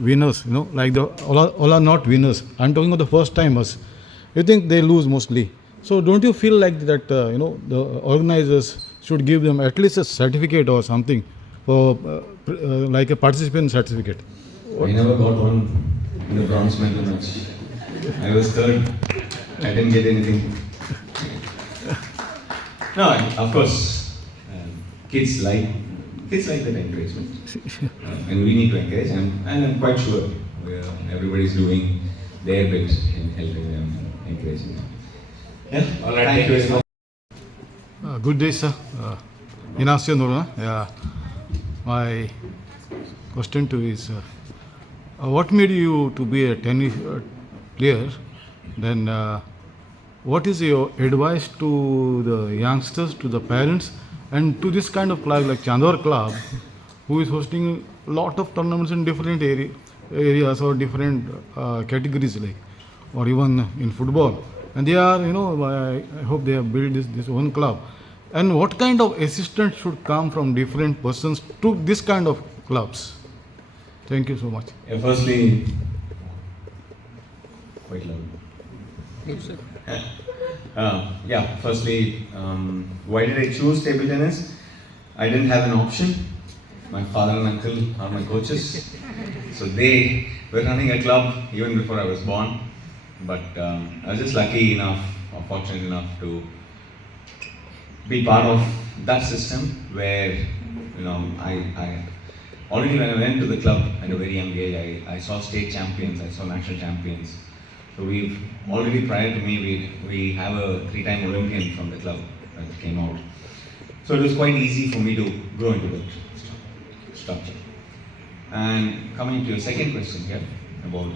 winners, like all are not winners. I'm talking about the first timers. You think they lose mostly. So don't you feel like that, the organizers should give them at least a certificate or something for like a participant certificate? I never got one in the bronze medal match. I was third. I didn't get anything. No, of course, kids like that encouragement, and we need to encourage. And I'm quite sure everybody's doing their bit in helping them, encouraging them. Yeah. All right. Thank you very much. Good day, sir. Inasya Nurna. Yeah. My question to you is, what made you to be a tennis player? Then, what is your advice to the youngsters, to the parents, and to this kind of club like Chandor Club, who is hosting a lot of tournaments in different areas or different categories, like, or even in football? And they are, I hope they have built this own club. And what kind of assistance should come from different persons to this kind of clubs? Thank you so much. Yeah, firstly, quite loud. Why did I choose table tennis? I didn't have an option. My father and uncle are my coaches. So they were running a club even before I was born. But I was just lucky enough or fortunate enough to be part of that system where, I already when I went to the club at a very young age, I saw state champions, I saw national champions. So we've already prior to me, we have a 3-time Olympian from the club that came out. So it was quite easy for me to grow into that structure. And coming to your second question here about,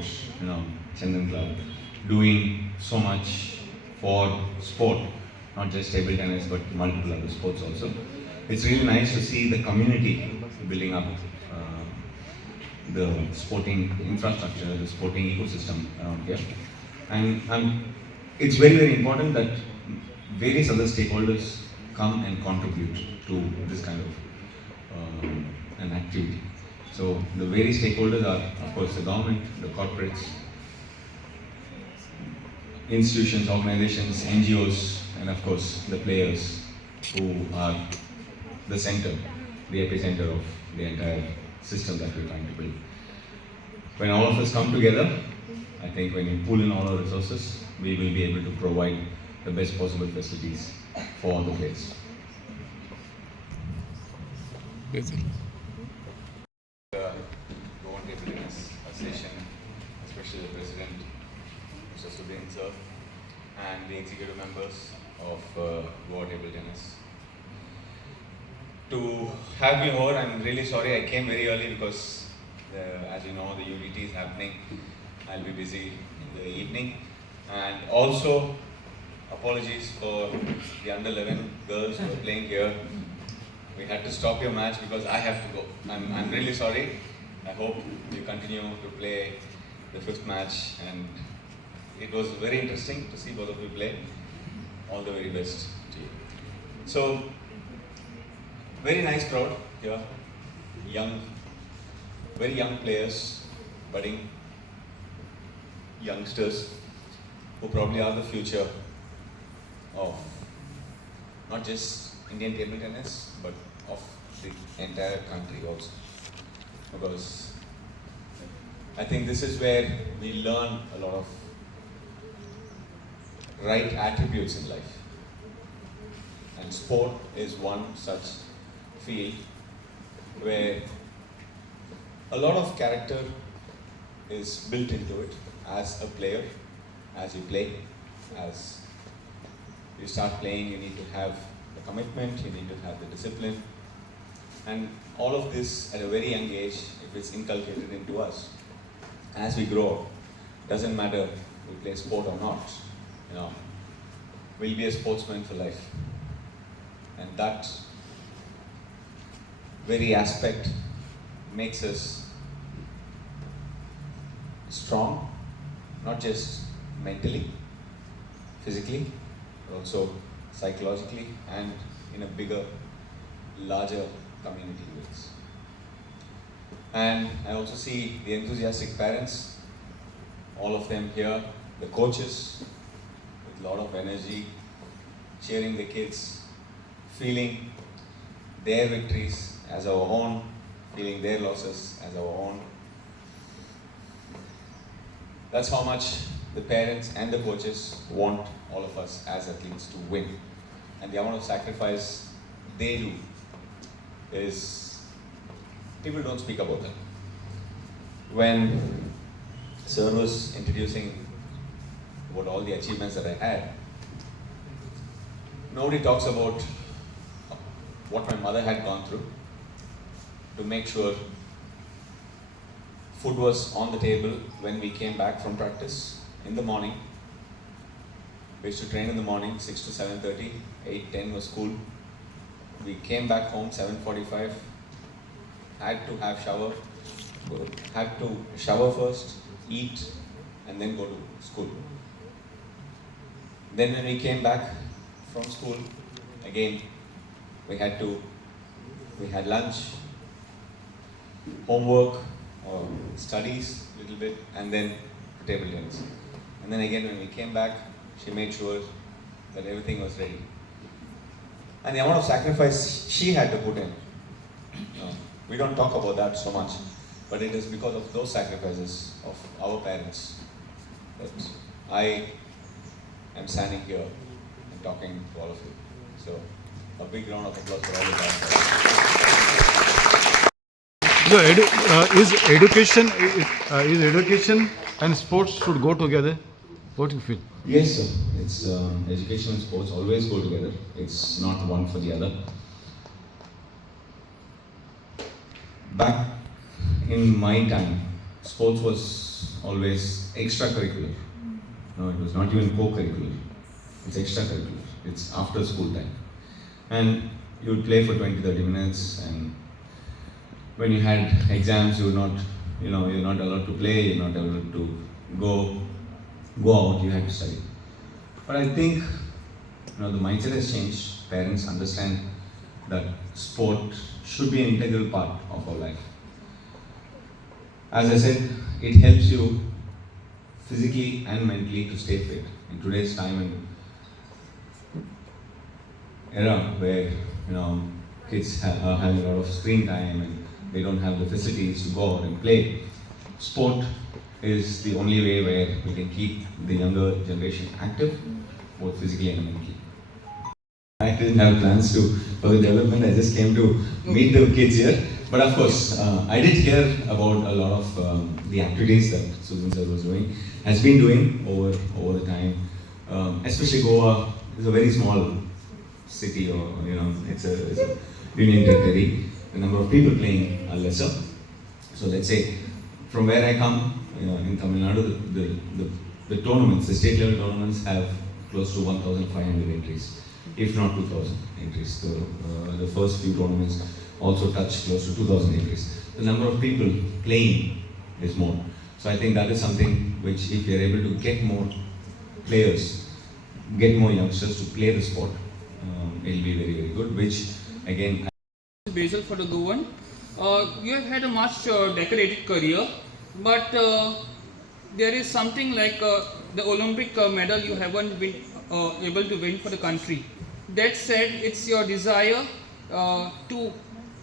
Chandan Club doing so much for sport, not just table tennis but multiple other sports also. It's really nice to see the community building up the sporting infrastructure, the sporting ecosystem around here. And it's very, very important that various other stakeholders come and contribute to this kind of an activity. So the various stakeholders are, of course, the government, the corporates, institutions, organizations, NGOs, and of course the players who are the center, the epicenter of the entire system that we're trying to build. When all of us come together, I think when we pull in all our resources, we will be able to provide the best possible facilities for all the players. The Gomantak Tennis Association, especially the president, Mr. Sudhin sir, and the executive members of Goa Table Tennis. To have me over, I'm really sorry I came very early because, as you know, the UDT is happening. I'll be busy in the evening. And also, apologies for the under-11 girls who are playing here. We had to stop your match because I have to go. I'm really sorry. I hope you continue to play the 5th match, and it was very interesting to see both of you play. All the very best to you. So, very nice crowd here. Very young players, budding youngsters who probably are the future of not just Indian table tennis, but of the entire country also. Because I think this is where we learn a lot of right attributes in life. And sport is one such field where a lot of character is built into it as a player, as you play, as you start playing, you need to have the commitment, you need to have the discipline, and all of this at a very young age, if it's inculcated into us, as we grow up, doesn't matter if we play sport or not, we'll be a sportsman for life. And that very aspect makes us strong, not just mentally, physically, but also psychologically and in a bigger, larger community ways. And I also see the enthusiastic parents, all of them here, the coaches with a lot of energy, cheering the kids, feeling their victories as our own, feeling their losses as our own. That's how much the parents and the coaches want all of us as athletes to win. And the amount of sacrifice they do is, people don't speak about that. When Sir was introducing about all the achievements that I had, nobody talks about what my mother had gone through to make sure food was on the table when we came back from practice in the morning. We used to train in the morning, 6 to 7:30, 8:10 was school. We came back home 7:45, had to have shower, had to shower first, eat, and then go to school. Then when we came back from school, again, we had lunch, homework, or studies a little bit, and then table tennis. And then again, when we came back, she made sure that everything was ready. And the amount of sacrifice she had to put in, we don't talk about that so much, but it is because of those sacrifices of our parents that I am standing here and talking to all of you. So, a big round of applause for all the parents. So, is education and sports should go together? What do you feel? Yes, sir. It's education and sports always go together. It's not one for the other. Back in my time, sports was always extracurricular. No, it was not even co-curricular. It's extracurricular. It's after school time. And you would play for 20-30 minutes, and when you had exams, you're not allowed to play, you're not allowed to go out, you had to study. But I think the mindset has changed. Parents understand that sport should be an integral part of our life. As I said, it helps you physically and mentally to stay fit. In today's time and era where kids are having a lot of screen time and they don't have the facilities to go out and play, sport is the only way where we can keep the younger generation active, both physically and mentally. I didn't have plans for the development. I just came to meet the kids here. But of course, I did hear about a lot of the activities that Susan sir was doing, has been doing over the time. Especially Goa is a very small city, or it's a union territory. The number of people playing are lesser. So let's say from where I come, in Tamil Nadu, the tournaments, the state level tournaments have close to 1,500 entries, if not 2,000 entries. The first few tournaments also touch close to 2,000 entries. The number of people playing is more. So I think that is something which, if you're able to get more players, get more youngsters to play the sport, it'll be very, very good, which again... Basil for the Goan. You have had a much decorated career, but there is something like the Olympic medal you haven't been able to win for the country. That said, it's your desire to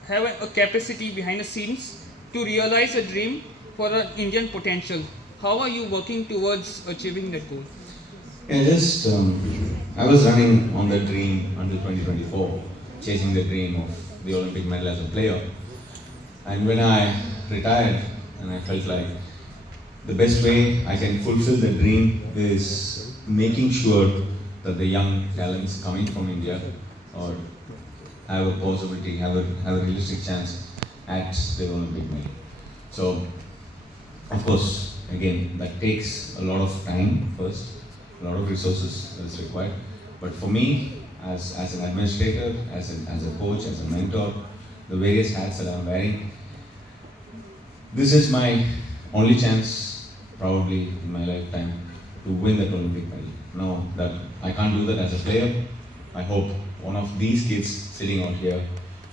have a capacity behind the scenes to realize a dream for an Indian potential. How are you working towards achieving that goal? Yeah, I was running on that dream until 2024, chasing the dream of the Olympic medal as a player. And when I retired, and I felt like the best way I can fulfill the dream is making sure that the young talents coming from India or have a possibility, have a realistic chance at the Olympic medal. So, of course, again, that takes a lot of time first, a lot of resources that is required. But for me, as an administrator, as a coach, as a mentor, the various hats that I'm wearing, this is my only chance, probably in my lifetime, to win that Olympic medal. Now that I can't do that as a player, I hope one of these kids sitting out here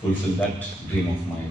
fulfill that dream of mine.